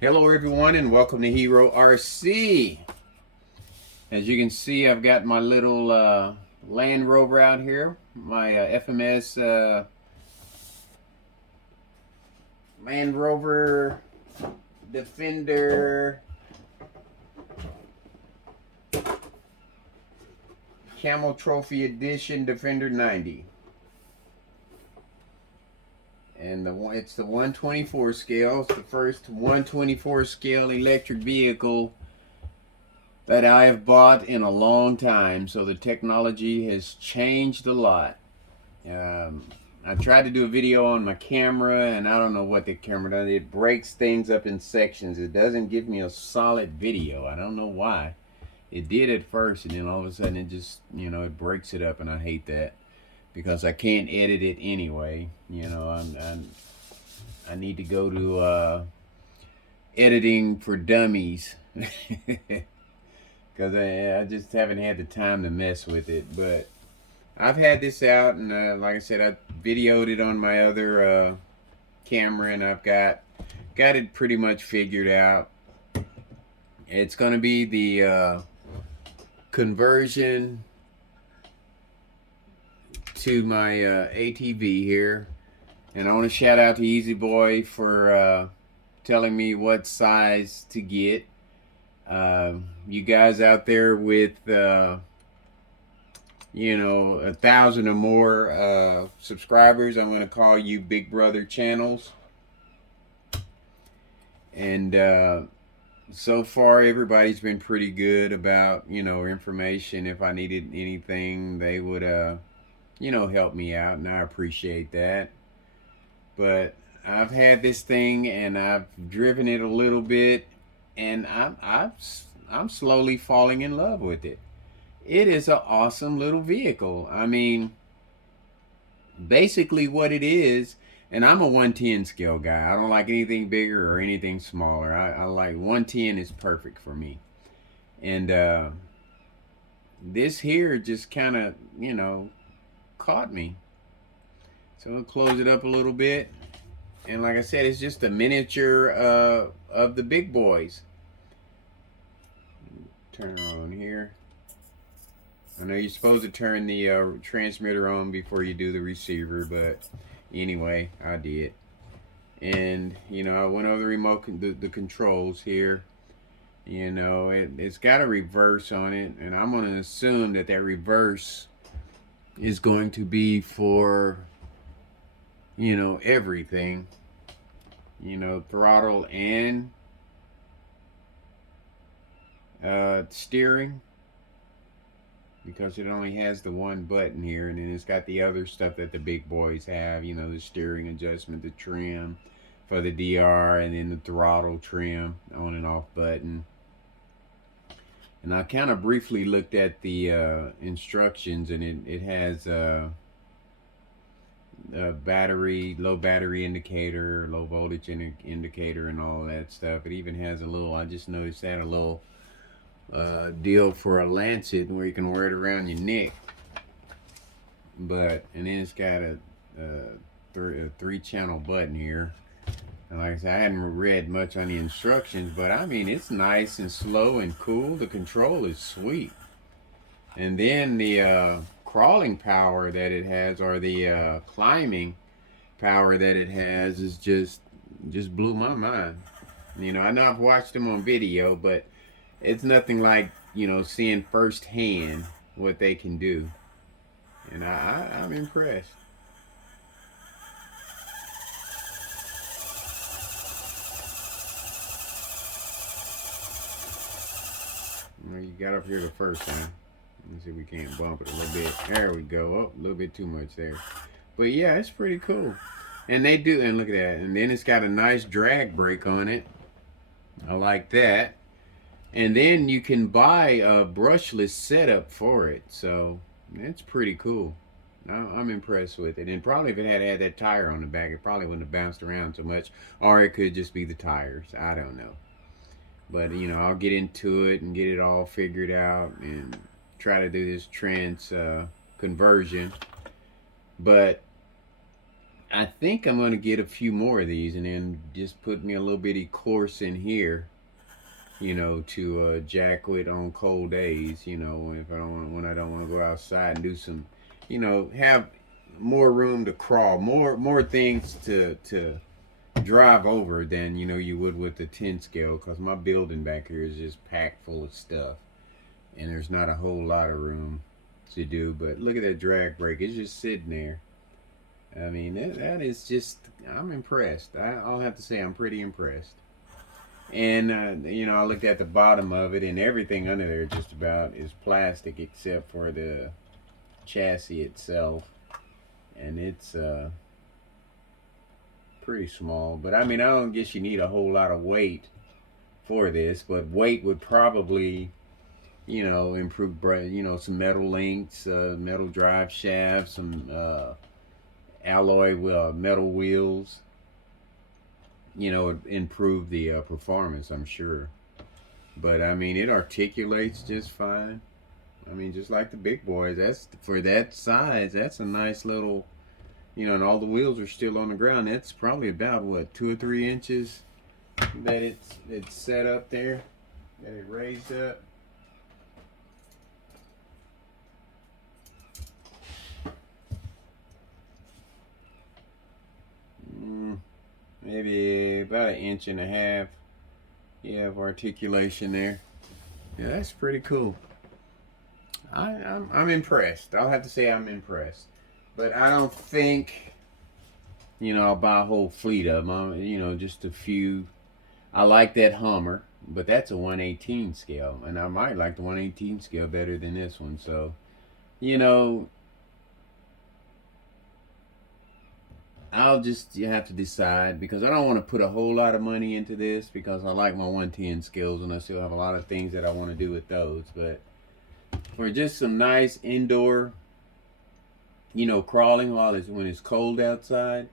Hello everyone and welcome to Hero RC. As you can see, I've got my little Land Rover out here, my FMS Land Rover Defender Camel Trophy Edition Defender 90. And it's the 124 scale. It's the first 124 scale electric vehicle that I have bought in a long time. So the technology has changed a lot. Um, I tried to do a video on my camera, and I don't know what the camera does. It breaks things up in sections. It doesn't give me a solid video. I don't know why. It did at first, and then all of a sudden it just, it breaks it up, and I hate that because I can't edit it anyway. I need to go to editing for dummies because I just haven't had the time to mess with it. But I've had this out, and like I said, I videoed it on my other camera, and I've got it pretty much figured out. It's going to be the conversion to my ATV here, and I want to shout out to Easy Boy for telling me what size to get. You guys out there with 1,000 or more subscribers, I'm going to call you Big Brother channels. And so far, everybody's been pretty good about, information. If I needed anything, they would, help me out, and I appreciate that. But I've had this thing, and I've driven it a little bit, and I'm slowly falling in love with it. It is an awesome little vehicle. I mean, basically what it is, and I'm a 110 scale guy. I don't like anything bigger or anything smaller. I like 110 is perfect for me. And this here just kind of, caught me. So I'll close it up a little bit. And like I said, it's just a miniature of the big boys. Turn it on here. I know you're supposed to turn the transmitter on before you do the receiver, but anyway, I did. And, I went over the remote, the controls here. It's got a reverse on it, and I'm going to assume that reverse is going to be for, everything. Throttle and steering, because it only has the one button here, and then it's got the other stuff that the big boys have, the steering adjustment, the trim for the DR, and then the throttle trim, on and off button. And I kind of briefly looked at the instructions, and it has a low battery indicator, low voltage indicator, and all that stuff. It even has a little, I just noticed that, a little deal for a lancet where you can wear it around your neck. And then it's got a three channel button here. And like I said, I hadn't read much on the instructions, but I mean, it's nice and slow and cool. The control is sweet. And then the crawling power that it has, or the climbing power that it has, is just blew my mind. I know I've watched them on video, but it's nothing like, seeing firsthand what they can do. And I'm impressed. Well, you got up here the first time. Let's see if we can't bump it a little bit. There we go. Oh, a little bit too much there. But yeah, it's pretty cool. And they do, and look at that. And then it's got a nice drag brake on it. I like that. And then you can buy a brushless setup for it. So that's pretty cool. I'm impressed with it. And probably if it had had that tire on the back, it probably wouldn't have bounced around so much. Or it could just be the tires. I don't know. But, I'll get into it and get it all figured out and try to do this conversion. But I think I'm gonna get a few more of these and then just put me a little bitty course in here, to jack with on cold days. If I don't want when I don't want to go outside and do some, have more room to crawl, more things to drive over than you would with the 10 scale. Cause my building back here is just packed full of stuff, and there's not a whole lot of room to do. But look at that drag brake; it's just sitting there. I mean, that is just, I'm impressed. I'll have to say, I'm pretty impressed. And, I looked at the bottom of it, and everything under there just about is plastic except for the chassis itself. And it's pretty small. But, I mean, I don't guess you need a whole lot of weight for this, but weight would probably, improve, some metal links, metal drive shafts, some alloy metal wheels, improve the performance, I'm sure. But I mean, it articulates just fine. I mean, just like the big boys. That's for that size. That's a nice little, and all the wheels are still on the ground. That's probably about what 2 or 3 inches that it's set up there, that it raised up. Mm, maybe about 1.5 inches. Yeah, of articulation there. Yeah, that's pretty cool. I'm impressed. I'll have to say I'm impressed. But I don't think, I'll buy a whole fleet of them. Just a few. I like that Hummer, but that's a 118 scale. And I might like the 118 scale better than this one. So, you know, I'll just have to decide because I don't want to put a whole lot of money into this because I like my 110 scales and I still have a lot of things that I want to do with those. But for just some nice indoor, crawling while when it's cold outside,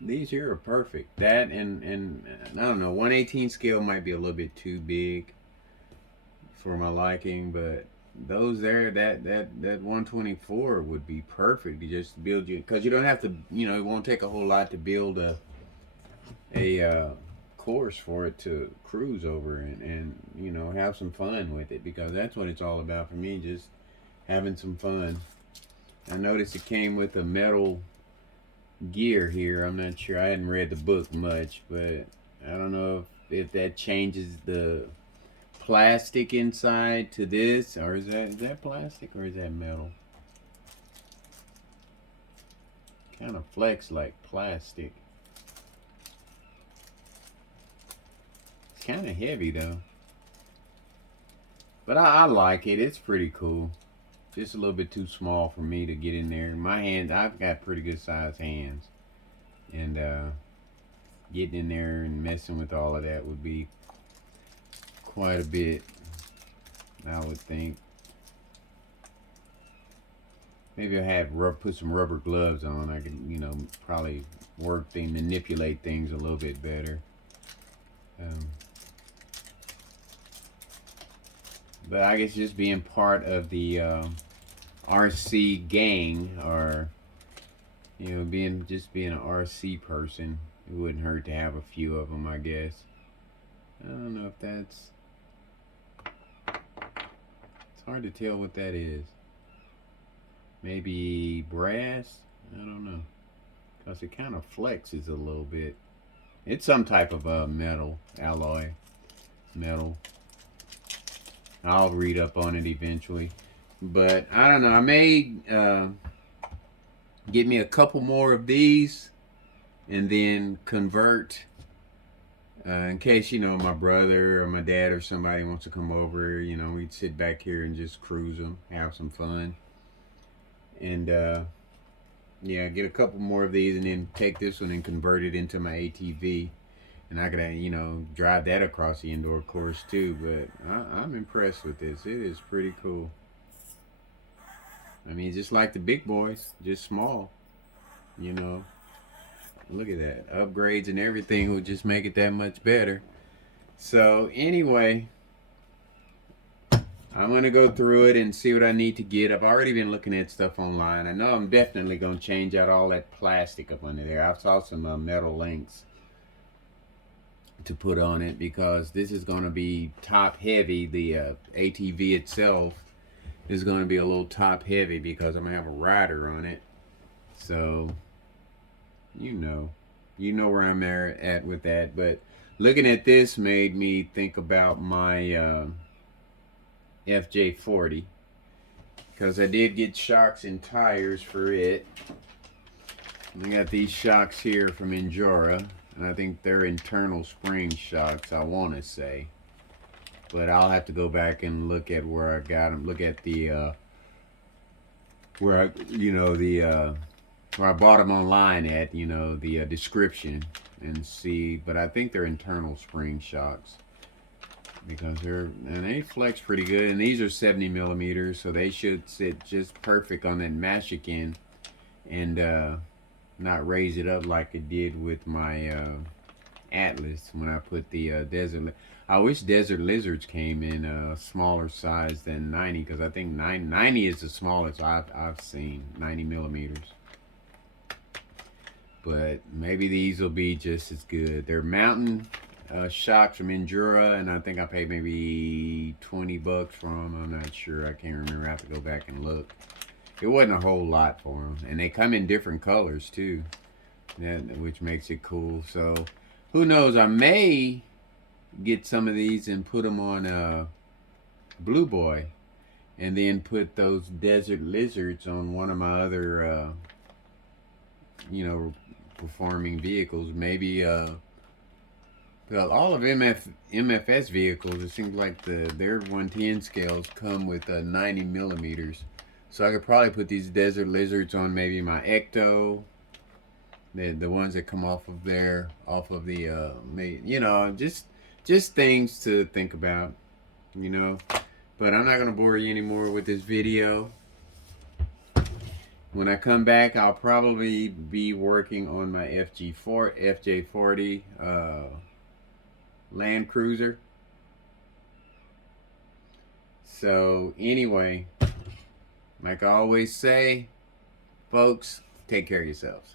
these here are perfect. That and I don't know, 118 scale might be a little bit too big for my liking, but those there, that 124 would be perfect to just build you because you don't have to, it won't take a whole lot to build a course for it to cruise over and have some fun with it because that's what it's all about for me, just having some fun. I noticed it came with a metal gear here. I'm not sure. I hadn't read the book much, but I don't know if that changes the plastic inside to this, or is that plastic or is that metal? Kind of flex like plastic. It's kind of heavy though, but I like it. It's pretty cool. Just a little bit too small for me to get in there. My hands, I've got pretty good sized hands, and getting in there and messing with all of that would be quite a bit, I would think. Maybe I have put some rubber gloves on. I can, probably manipulate things a little bit better. Um, but I guess just being part of the RC gang, or being an RC person, it wouldn't hurt to have a few of them. I guess. I don't know if that's. It's hard to tell what that is. Maybe brass? I don't know. Because it kind of flexes a little bit. It's some type of metal, alloy, metal. I'll read up on it eventually. But I don't know. I may get me a couple more of these and then convert in case, my brother or my dad or somebody wants to come over. We'd sit back here and just cruise them, have some fun. And yeah, get a couple more of these and then take this one and convert it into my ATV. And I could, drive that across the indoor course too. But I'm impressed with this. It is pretty cool. I mean, just like the big boys, just small. You know, look at that. Upgrades and everything would just make it that much better. So, anyway, I'm going to go through it and see what I need to get. I've already been looking at stuff online. I know I'm definitely going to change out all that plastic up under there. I saw some metal links to put on it because this is going to be top heavy. The ATV itself is going to be a little top heavy because I'm going to have a rider on it. So, you know, where I'm at with that. But looking at this made me think about my FJ40 because I did get shocks and tires for it. I got these shocks here from Endura, and I think they're internal spring shocks, I want to say. But I'll have to go back and look at where I got them. Look at the where I, where I bought them online at, the description and see. But I think they're internal spring shocks because they flex pretty good, and these are 70 millimeters, so they should sit just perfect on that machican and not raise it up like it did with my Atlas when I put the desert. I wish Desert Lizards came in a smaller size than 90 because I think 90 is the smallest I've seen, 90 millimeters. But maybe these will be just as good. They're mountain shocks from Endura, and I think I paid maybe $20 for them. I'm not sure. I can't remember. I have to go back and look. It wasn't a whole lot for them, and they come in different colors too, which makes it cool. So who knows? I may get some of these and put them on Blue Boy, and then put those Desert Lizards on one of my other, performing vehicles. Maybe well, all of MFS vehicles, it seems like their 110 scales come with 90 millimeters. So I could probably put these Desert Lizards on maybe my Ecto, the ones that come off of just things to think about, But I'm not gonna bore you anymore with this video. When I come back, I'll probably be working on my FJ40 Land Cruiser. So anyway, like I always say, folks, take care of yourselves.